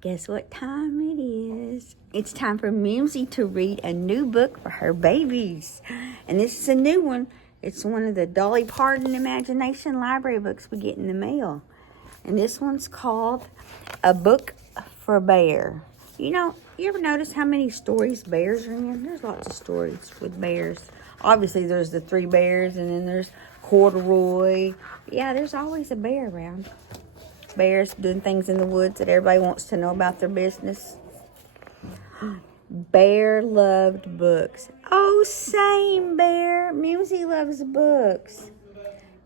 Guess what time it is? It's time for Mimzie to read a new book for her babies. And this is a new one. It's one of the Dolly Parton Imagination Library books we get in the mail. And this one's called A Book for Bear. You know, you ever notice how many stories bears are in? There's lots of stories with bears. Obviously, there's the 3 bears, and then there's Corduroy. Yeah, there's always a bear around. Bears doing things in the woods that everybody wants to know about their business. Bear loved books. Oh, same, Bear. Mimzie loves books.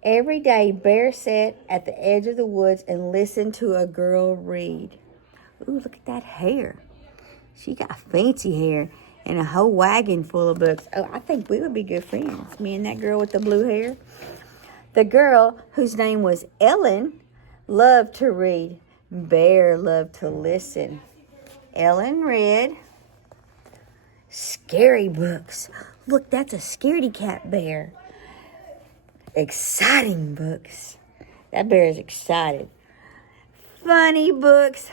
Every day, Bear sat at the edge of the woods and listened to a girl read. Ooh, look at that hair. She got fancy hair and a whole wagon full of books. Oh, I think we would be good friends, me and that girl with the blue hair. The girl, whose name was Ellen, loved to read. Bear loved to listen. Ellen read scary books. Look, that's a scaredy cat bear. Exciting books. That bear is excited. Funny books.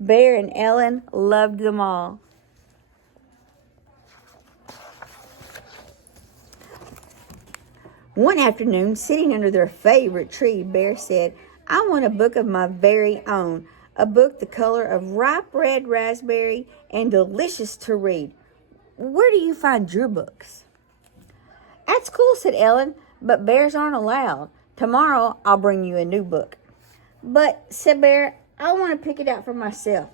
Bear and Ellen loved them all. One afternoon, sitting under their favorite tree, Bear said, I want a book of my very own, a book the color of ripe red raspberry and delicious to read. Where do you find your books? At school, said Ellen, but bears aren't allowed. Tomorrow, I'll bring you a new book. But, said Bear, I want to pick it out for myself.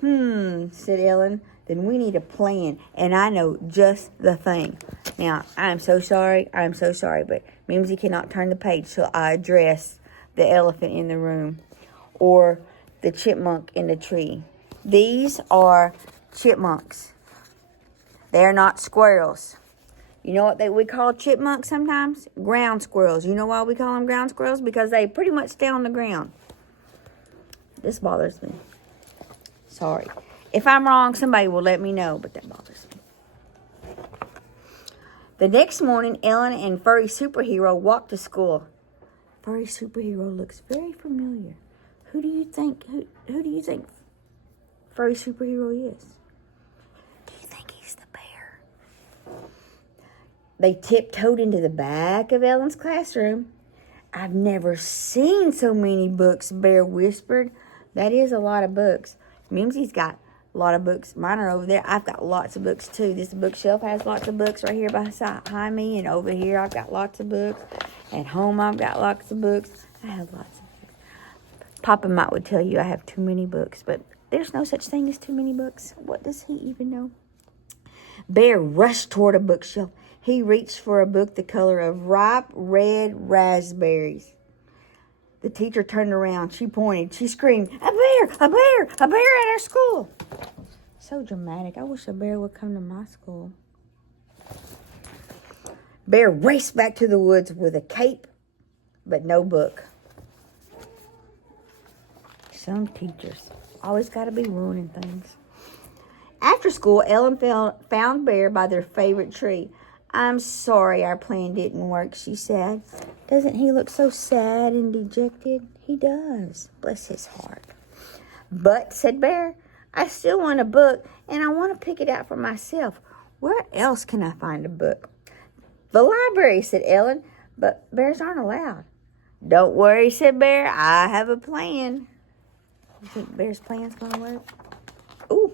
Said Ellen, then we need a plan, and I know just the thing. Now, I'm so sorry, but Mimzie cannot turn the page till I address the elephant in the room or the chipmunk in the tree. These are chipmunks. They're not squirrels. You know what we call chipmunks sometimes? Ground squirrels. You know why we call them ground squirrels? Because they pretty much stay on the ground. This bothers me. Sorry. If I'm wrong, somebody will let me know, but that bothers me. The next morning, Ellen and Furry Superhero walked to school. Furry Superhero looks very familiar. Who do you think Furry Superhero is? Do you think he's the bear? They tiptoed into the back of Ellen's classroom. I've never seen so many books, Bear whispered. That is a lot of books. Mimzie's got a lot of books. Mine are over there. I've got lots of books too. This bookshelf has lots of books right here behind me. And over here I've got lots of books. At home I've got lots of books. I have lots of books. Papa might would tell you I have too many books. But there's no such thing as too many books. What does he even know? Bear rushed toward a bookshelf. He reached for a book the color of ripe red raspberries. The teacher turned around. She pointed. She screamed, a bear, a bear, a bear at our school. So dramatic. I wish a bear would come to my school. Bear raced back to the woods with a cape, but no book. Some teachers always got to be ruining things. After school, Ellen found Bear by their favorite tree. I'm sorry our plan didn't work, she said. Doesn't he look so sad and dejected? He does. Bless his heart. But, said Bear, I still want a book, and I want to pick it out for myself. Where else can I find a book? The library, said Ellen, but bears aren't allowed. Don't worry, said Bear. I have a plan. You think Bear's plan's going to work? Ooh.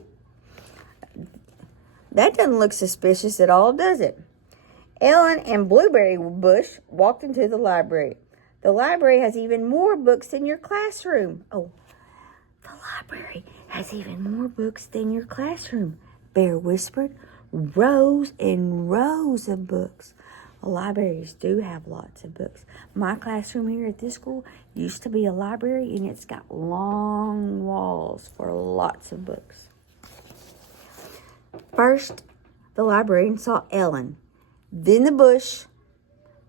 That doesn't look suspicious at all, does it? Ellen and Blueberry Bush walked into the library. The library has even more books than your classroom. Oh, the library has even more books than your classroom, Bear whispered. Rows and rows of books. Libraries do have lots of books. My classroom here at this school used to be a library, and it's got long walls for lots of books. First, the librarian saw Ellen, then the bush,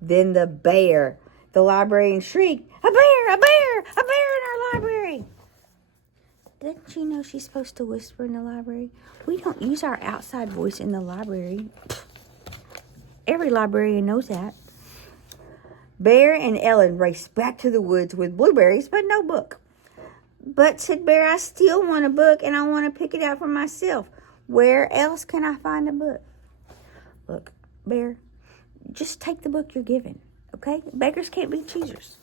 then the bear. The librarian shrieked, a bear, a bear, a bear in our library. Doesn't she know she's supposed to whisper in the library? We don't use our outside voice in the library. Every librarian knows that. Bear and Ellen raced back to the woods with blueberries, but no book. But, said Bear, I still want a book and I want to pick it out for myself. Where else can I find a book? Look, Bear, just take the book you're given, okay? Beggars can't be choosers.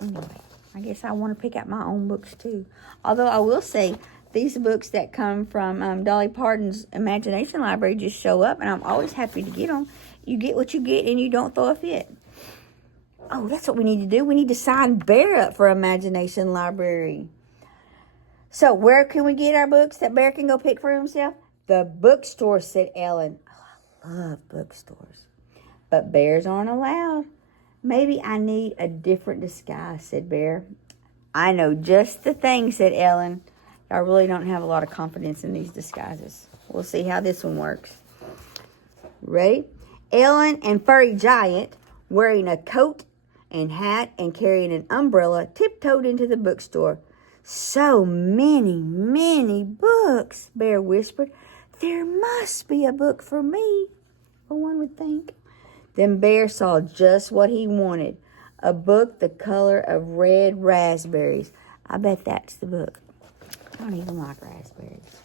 Anyway, I guess I want to pick out my own books too. Although I will say, these books that come from Dolly Parton's Imagination Library just show up, and I'm always happy to get them. You get what you get, and you don't throw a fit. Oh, that's what we need to do. We need to sign Bear up for Imagination Library. So, where can we get our books that Bear can go pick for himself? The bookstore, said Ellen. Oh, I love bookstores. But bears aren't allowed. Maybe I need a different disguise, said Bear. I know just the thing, said Ellen. I really don't have a lot of confidence in these disguises. We'll see how this one works. Ready? Ellen and Furry Giant, wearing a coat and hat and carrying an umbrella, tiptoed into the bookstore. So many, many books, Bear whispered. There must be a book for me, one would think. Then Bear saw just what he wanted. A book the color of red raspberries. I bet that's the book. I don't even like raspberries.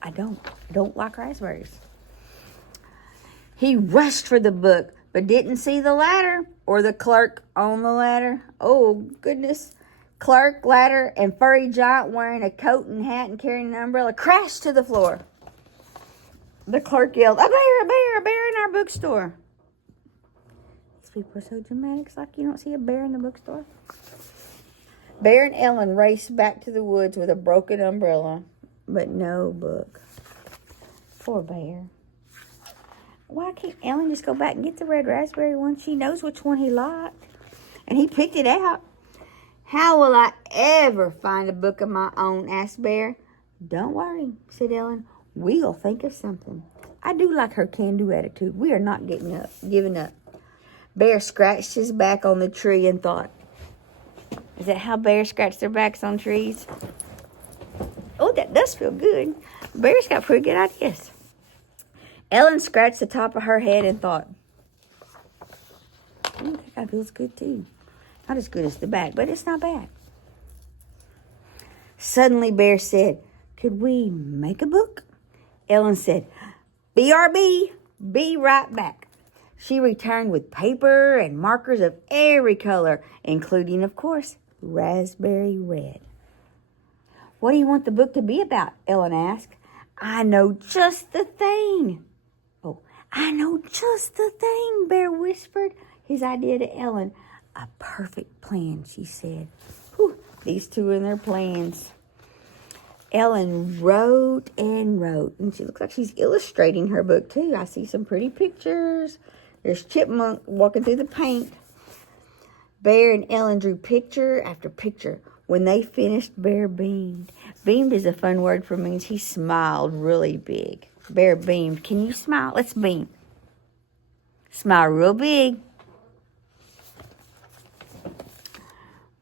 I don't like raspberries. He rushed for the book, but didn't see the ladder or the clerk on the ladder. Oh, goodness. Clerk, ladder, and Furry Giant wearing a coat and hat and carrying an umbrella crashed to the floor. The clerk yelled, a bear in our bookstore. These people are so dramatic. It's like you don't see a bear in the bookstore. Bear and Ellen raced back to the woods with a broken umbrella, but no book. Poor Bear. Why can't Ellen just go back and get the red raspberry one? She knows which one he liked, and he picked it out. How will I ever find a book of my own? Asked Bear. Don't worry, said Ellen. We'll think of something. I do like her can-do attitude. We are not giving up. Bear scratched his back on the tree and thought. Is that how bears scratch their backs on trees? Oh, that does feel good. Bear's got pretty good ideas. Ellen scratched the top of her head and thought. I think that feels good too. Not as good as the back, but it's not bad. Suddenly Bear said, could we make a book? Ellen said, BRB, be right back. She returned with paper and markers of every color, including, of course, raspberry red. What do you want the book to be about? Ellen asked. I know just the thing. Oh, I know just the thing, Bear whispered his idea to Ellen. A perfect plan, she said. Whew, these two and their plans. Ellen wrote and wrote, and she looks like she's illustrating her book too. I see some pretty pictures. There's Chipmunk walking through the paint. Bear and Ellen drew picture after picture. When they finished, Bear beamed. Beamed is a fun word for means he smiled really big. Bear beamed. Can you smile? Let's beam. Smile real big.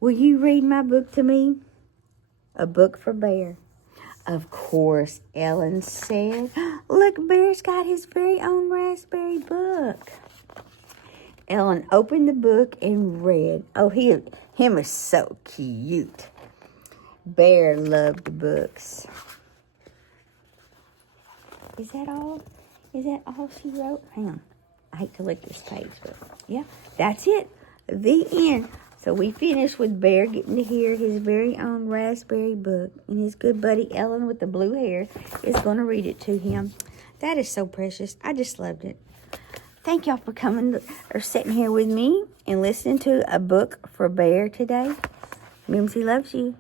Will you read my book to me? A book for Bear. Of course, Ellen said. Look, Bear's got his very own raspberry book. Ellen opened the book and read. Oh, him is so cute. Bear loved books. Is that all? Is that all she wrote? Hang on. I hate to lick this page, but yeah, that's it. The end. So we finished with Bear getting to hear his very own raspberry book, and his good buddy Ellen with the blue hair is going to read it to him. That is so precious. I just loved it. Thank y'all for coming or sitting here with me and listening to a book for Bear today. Mimzie loves you.